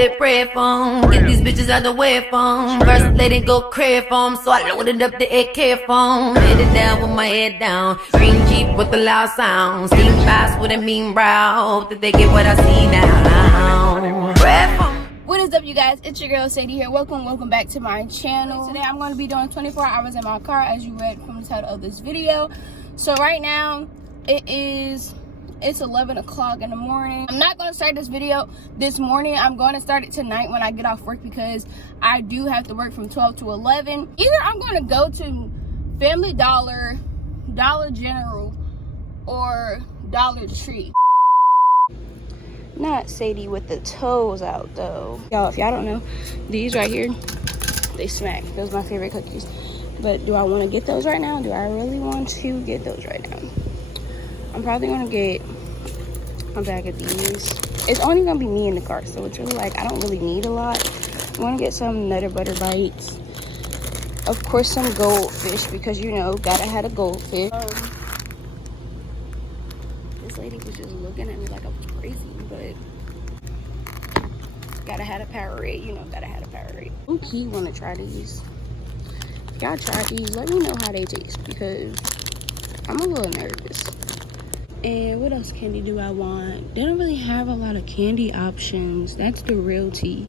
said pray for 'em. Get these bitches out the way for 'em. First lady go crave for 'em, so I loaded up the AK for 'em. Headed down with my head down. Green Jeep with the loud sound. Steam fast with a mean brow. Hope that they get what I see now. Pray for 'em. What is up, you guys? It's your girl Sadie here. Welcome back to my channel. Today I'm going to be doing 24 hours in my car, as you read from the title of this video. So right now it's 11 o'clock in the morning. I'm not going to start this video this morning. I'm going to start it tonight when I get off work, because I do have to work from 12 to 11. Either I'm going to go to Family Dollar, Dollar General, or Dollar Tree. Not Sadie with the toes out though. Y'all, if y'all don't know, these right here, they smack. Those are my favorite cookies. But do I want to get those right now? Do I really want to get those right now? I'm probably going to get a bag of these. It's only going to be me in the car, so it's really like I don't really need a lot. I want to get some Nutter Butter Bites. Of course, some goldfish, because you know, gotta have a goldfish. This lady was just looking at me like I was crazy, but gotta have a Powerade, you know, gotta have a Powerade. Okay, want to try these. If y'all try these, let me know how they taste, because I'm a little nervous. And what else candy do I want? They don't really have a lot of candy options. That's the real tea.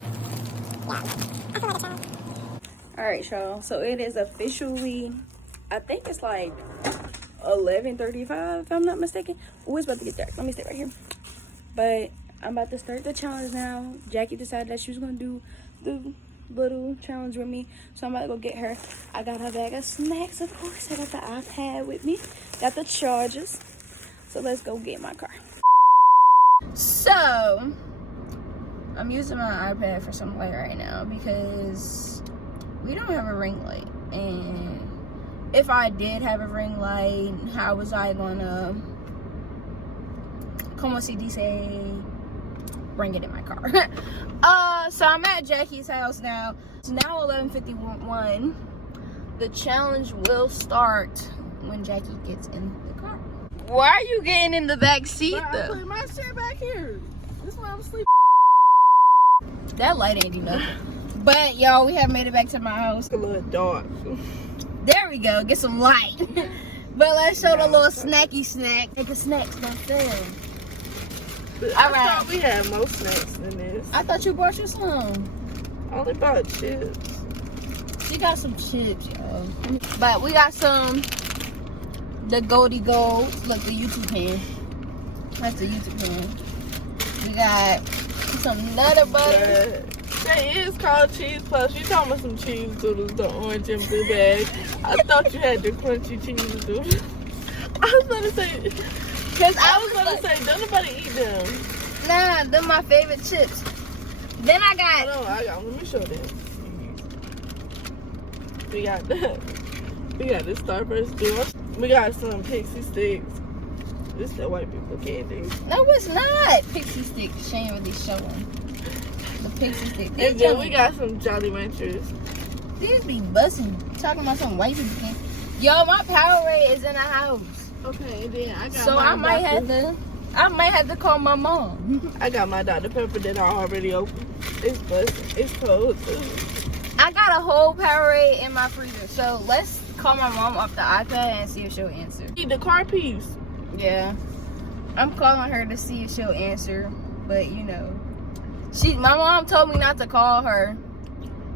Alright, y'all, so it is officially, I think it's like 11:35 if I'm not mistaken. Oh, it's about to get dark. Let me stay right here. But I'm about to start the challenge now. Jackie decided that she was gonna do the little challenge with me, so I'm about to go get her. I got her bag of snacks, of course. I got the iPad with me, got the chargers. So let's go get my car. So I'm using my iPad for some light right now, because we don't have a ring light, and if I did have a ring light, how was I gonna, como se dice, bring it in my car? So I'm at Jackie's house now. It's now 11:51. The challenge will start when Jackie gets in the car. Why are you getting in the back seat though? I put my shit back here. This is why I'm sleeping. That light ain't enough. But y'all, we have made it back to my house. A little dark. There we go, get some light. But let's show the little snacky snack. Make a snacks myself. I All right. thought we had more snacks than this. I thought you brought you some. I only bought chips. She got some chips, y'all. But we got some, the Goldie Golds. Look, the YouTube pan. That's the YouTube pan. We got some Nutter Butter. That is called cheese puffs. You talking about some cheese doodles, the orange and blue bag. I thought you had the crunchy cheese doodles. I was about to say, Cause don't nobody eat them. Nah, they're my favorite chips. Then I got, Hold on, let me show them. We got the Starburst deal. We got some Pixie Sticks. This is the white people candy. no, it's not Pixie Sticks. She ain't really showing the Pixie Sticks. And then we got some Jolly Ranchers. These be busting, talking about some white people candy. Yo, my Powerade is in the house. Okay, and then I got So I might have to call my mom. I got my Dr. Pepper that I already opened. It's busting. It's cold too. I got a whole Powerade in my freezer. So let's call my mom off the iPad and see if she'll answer. Eat the car piece. Yeah. I'm calling her to see if she'll answer. But you know, my mom told me not to call her.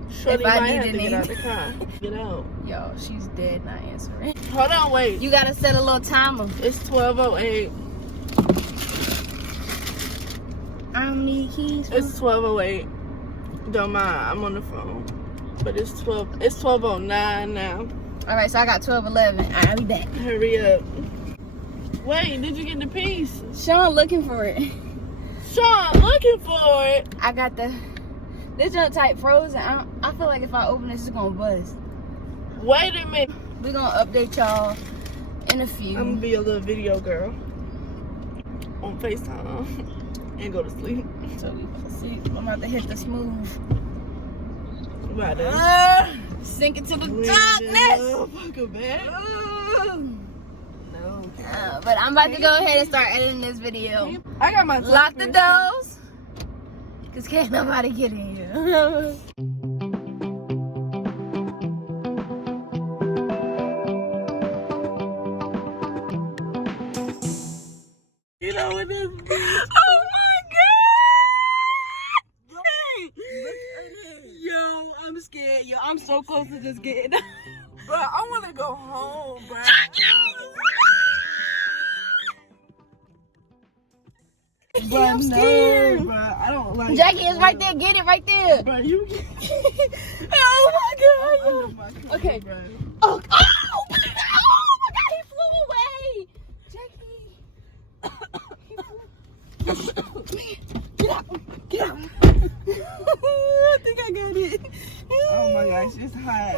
Shorty if I might have needed to get me. out the car. Get out. Yo, she's dead not answering. Hold on, wait. You gotta set a little timer. It's 12:08. I don't need keys. It's 12:08. Don't mind, I'm on the phone. But it's 12:09 now. Alright, so I got 12:11. I'll be back. Hurry up. Wait, did you get the piece? Sean looking for it. Sean, looking for it. I got this junk type frozen. I feel like if I open this, it's gonna buzz. Wait a minute. We're gonna update y'all in a few. I'm gonna be a little video girl on FaceTime and go to sleep. So we gonna see. I'm about to hit the smooth. About to sink into the bring darkness. this motherfucker back. No. But I'm about to go ahead and start editing this video. I got my Lock the doors. Cause can't nobody get in here. You know what this is? Oh my god! Yo, I'm scared. Yo, I'm so close to just getting. Bro, I want to go home, bro. But I'm scared. Bro, I don't like Jackie is right there. Get it right there. Bro, you Oh my god. Yo. my car, Okay. bro. Oh, oh my god, he flew away. Jackie. Get out. Get out. I think I got it. Oh my gosh, it's hot.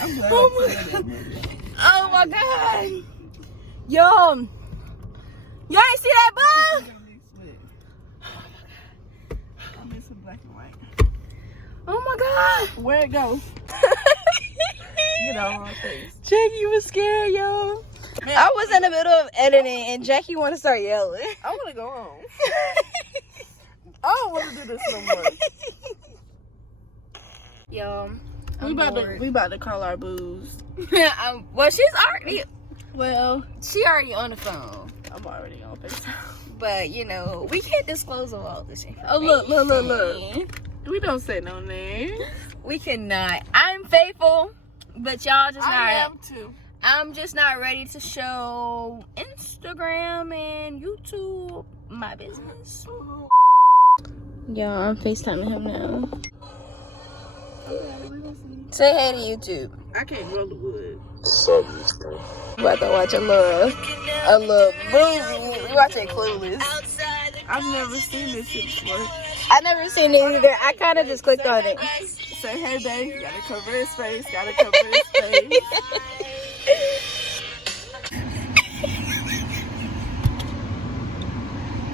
I'm glad Oh I said that. Oh my god. Yo. Y'all ain't see that bug? I miss some black and white. Oh my god. Where it goes? Get out of my face. Jackie was scared, yo. I was in the middle of editing and Jackie wanted to start yelling. I want to go home. I don't want to do this no more. Yo, We about to call our booze. well, she's already. Well, She already on the phone, I'm already on FaceTime. but you know we can't disclose all this information. Oh, look. We don't say no name. We cannot. I'm faithful, but y'all just I not. am too. I'm just not ready to show Instagram and YouTube my business. Yo, I'm FaceTiming him now. Say hey to YouTube. I can't roll the wood. About to watch a little movie. We watching Clueless. I've never seen this shit before. I never seen it either. I kind of just clicked on it. Say hey, babe. Gotta cover his face. Gotta cover his face.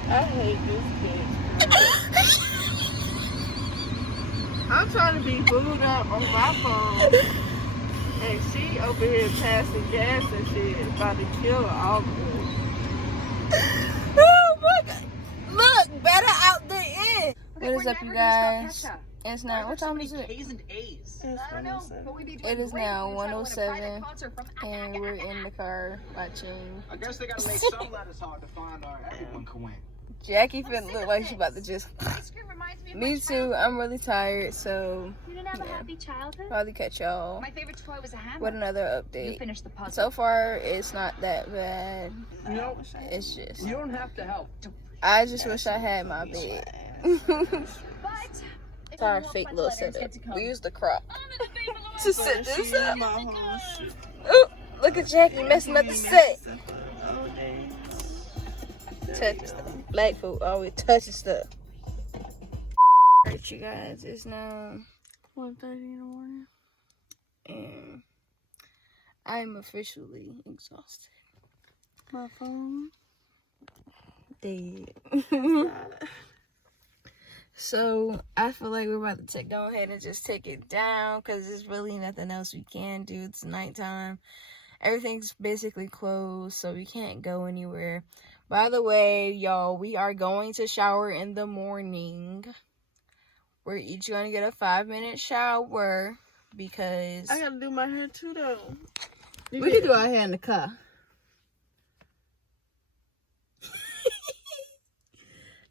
I hate this bitch. I'm trying to be booed up on my phone. And she over here passing gas and shit. About to kill all of us. Oh my god! Look, better out than in. What is up, you guys? It's now. What time is it? It is now 1:07, and we're in the car watching. I guess they gotta make some letters hard to find or everyone can win. Jackie finna look like she about to just. Me too. I'm really tired, so You didn't have a happy childhood? probably catch y'all My favorite toy was a hammer. with another You update. finished the puzzle. So far, it's not that bad. You know, It's just. you don't have to help. I just wish I had my bed. But It's our fake little setup. We used the crop to set this up. My whole shit. Ooh, look at Jackie messing up the set. Touching stuff. Black folk always touching stuff. Alright, you guys, it's now 1:30 in the morning, and I'm officially exhausted. My phone dead. So I feel like we're about to go ahead and just take it down because there's really nothing else we can do. It's nighttime. Everything's basically closed, so we can't go anywhere. By the way, y'all, we are going to shower in the morning. We're each going to get a 5-minute shower because I gotta do my hair too, though. we can do our hair in the car.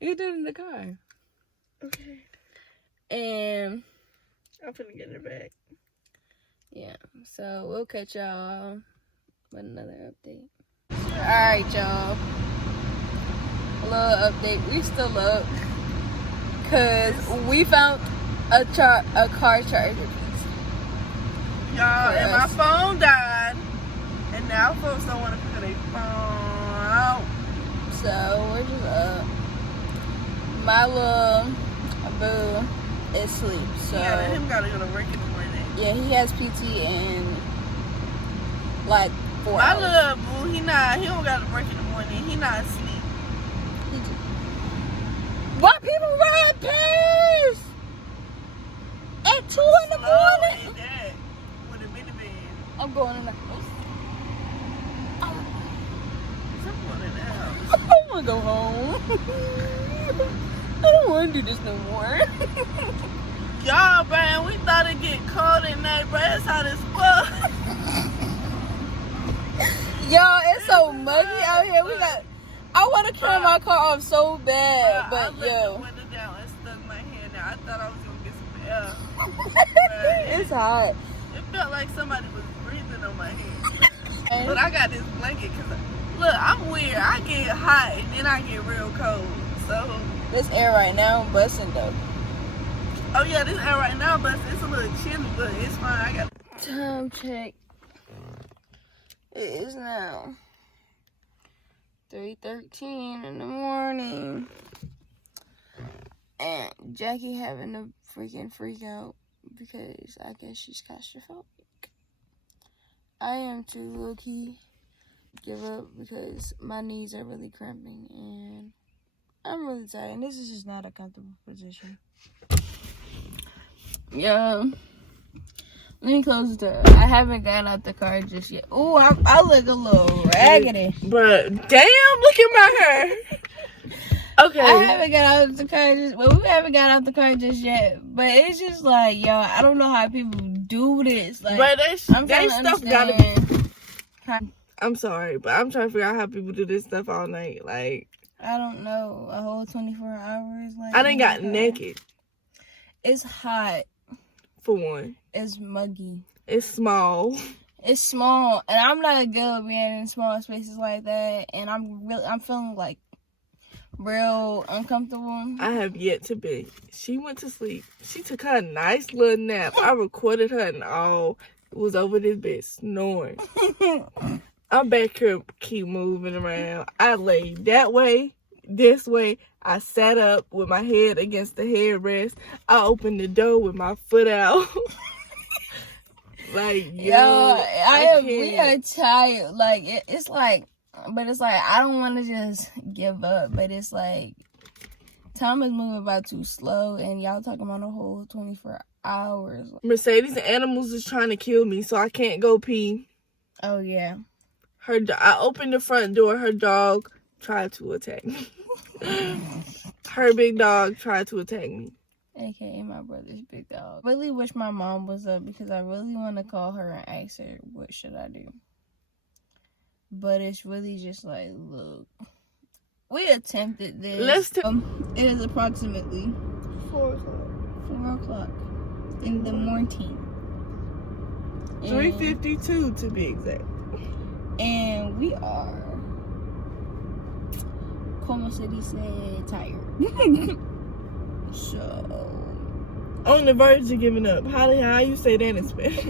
You can do it in the car. Okay. And I'm finna get it back. yeah, so we'll catch y'all with another update. Alright, y'all. A little update. We still up because we found a car charger piece. Y'all, and my us. phone died. And now folks don't want to pick up their phone out. So we're just up. My little boo is asleep. So Yeah, let him gotta go to work in the morning. yeah, he has PT in like 4 My hours. little boo, he don't gotta work in the morning. He not asleep. Why people ride past at 2 in the morning? Ain't that with a minivan. I'm going in the house. I'm going in the house. I don't want to go home. I don't don't want to do this no more. Y'all, man, we thought it'd get cold at night, bro. It's hot as fuck. Y'all, it's so muggy out here. I want to turn my car off so bad, I but let the yo. window down and stuck my hand out. I thought I was gonna get some air. It's hot. It felt like somebody was breathing on my head. But I got this blanket because, look, I'm weird. I get hot and then I get real cold. So, This air right now, I'm busting though. oh yeah, this air right now, but it's a little chilly, but it's fine. I got Time check. It is now 3:13 in the morning. And Jackie having a freaking freak out because I guess she's claustrophobic. I am too low-key give up because my knees are really cramping and I'm really tired. And this is just not a comfortable position. Yeah. Let me close the door. I haven't gotten out the car just yet. Ooh, I look a little raggedy. But damn, look at my hair. Okay. I haven't got out the car we haven't got out the car just yet. But it's just like, yo, I don't know how people do this. Like, but I'm that trying to stuff gotta be. understand. I'm sorry, but I'm trying to figure out how people do this stuff all night. Like, I don't know. A whole 24 hours. Like, I done got naked, It's hot. for one. It's muggy. It's small. It's small, and I'm not good at being in small spaces like that. And I'm feeling like real uncomfortable. I have yet to be. She went to sleep. She took her a nice little nap. I recorded her and all. Was over this bitch snoring. I'm back here, keep moving around. I laid that way, this way. I sat up with my head against the headrest. I opened the door with my foot out. Like, yo, we are tired. Like, it's like, but it's like, I don't want to just give up. But it's like, time is moving by too slow. And y'all talking about a whole 24 hours. Mercedes and animals is trying to kill me, so I can't go pee. Oh, yeah. I opened the front door. Her dog tried to attack me. Her big dog tried to attack me. AKA my brother's big dog. Really wish my mom was up because I really want to call her and ask her what should I do. But it's really just like, look, we attempted this. It is approximately 4 o'clock in the morning. 3:52 to be exact. And we are, Como City said, tired. So, on the verge of giving up. How you say that in Spanish?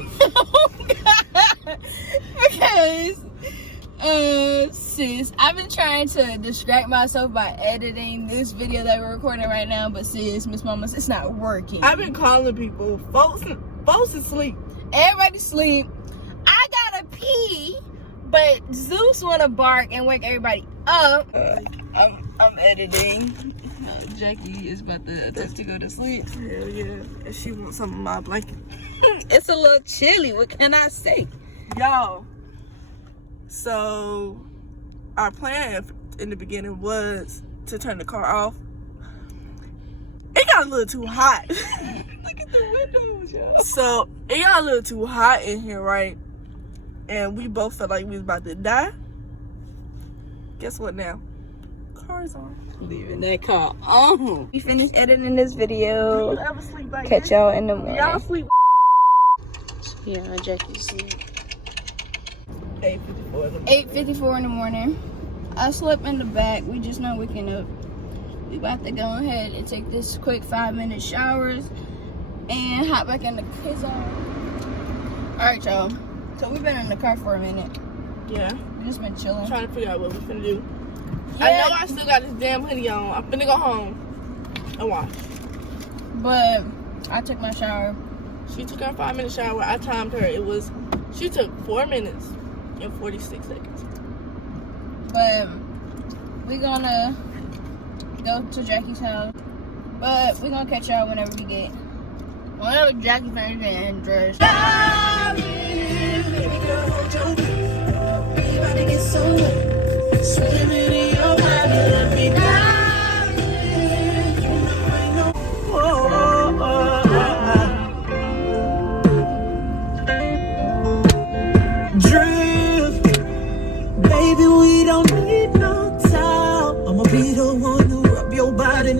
Because, sis, I've been trying to distract myself by editing this video that we're recording right now, but sis, Miss Mamas, it's not working. I've been calling people. Folks asleep. Everybody sleep. I gotta pee, but Zeus wanna bark and wake everybody up. I'm editing. Jackie is about to attempt to go to sleep. Hell yeah. And she wants some of my blanket. It's a little chilly. What can I say? Y'all. So, our plan in the beginning was to turn the car off. It got a little too hot. Look at the windows, y'all. So, it got a little too hot in here, right? And we both felt like we was about to die. Guess what now? Car's on. Leaving that car on. We finished editing this video. Do you ever sleep like Catch this? y'all in the morning. Y'all sleep. Yeah, Jackie's sleep. 8:54 in the morning. I slept in the back. We just not waking up. We about to go ahead and take this quick 5-minute showers and hop back in the kids on. Alright, y'all. So we've been in the car for a minute. Yeah. We just been chilling. Trying to figure out what we're finna do. Yeah. I know I still got this damn hoodie on. I'm finna go home and wash. But I took my shower. She took her 5-minute shower. I timed her. She took 4 minutes and 46 seconds. But we're gonna go to Jackie's house. But we're gonna catch y'all whenever Jackie finishes getting dressed.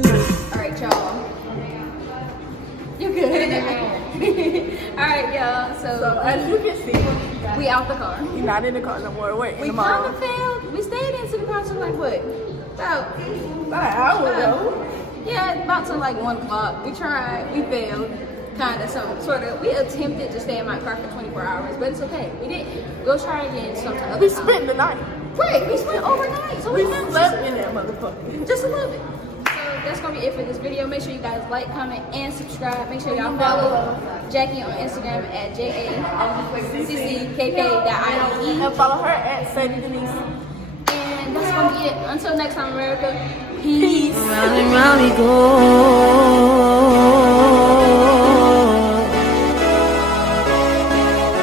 Alright, y'all. You good? Alright, y'all. So So as you can see, we out the car. you're not in the car no more. Wait, We in the kind mall. of failed. We stayed into the car till like what? About About an hour ago. yeah, about till like 1 o'clock. We tried. We failed. Kind of, sort of. We attempted to stay in my car for 24 hours, but it's okay. We didn't. We'll try again sometime. We spent the night. Right, we spent overnight, so We we can slept in that motherfucker. just a little bit. So that's gonna be it for this video. Make sure you guys like, comment, and subscribe. Make sure y'all follow Jackie on Instagram at JACCKK.IE. And follow her at Sadie Denise. And that's gonna be it. Until next time, America. Peace. Round and round we go.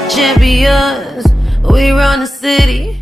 Champions, we run the city.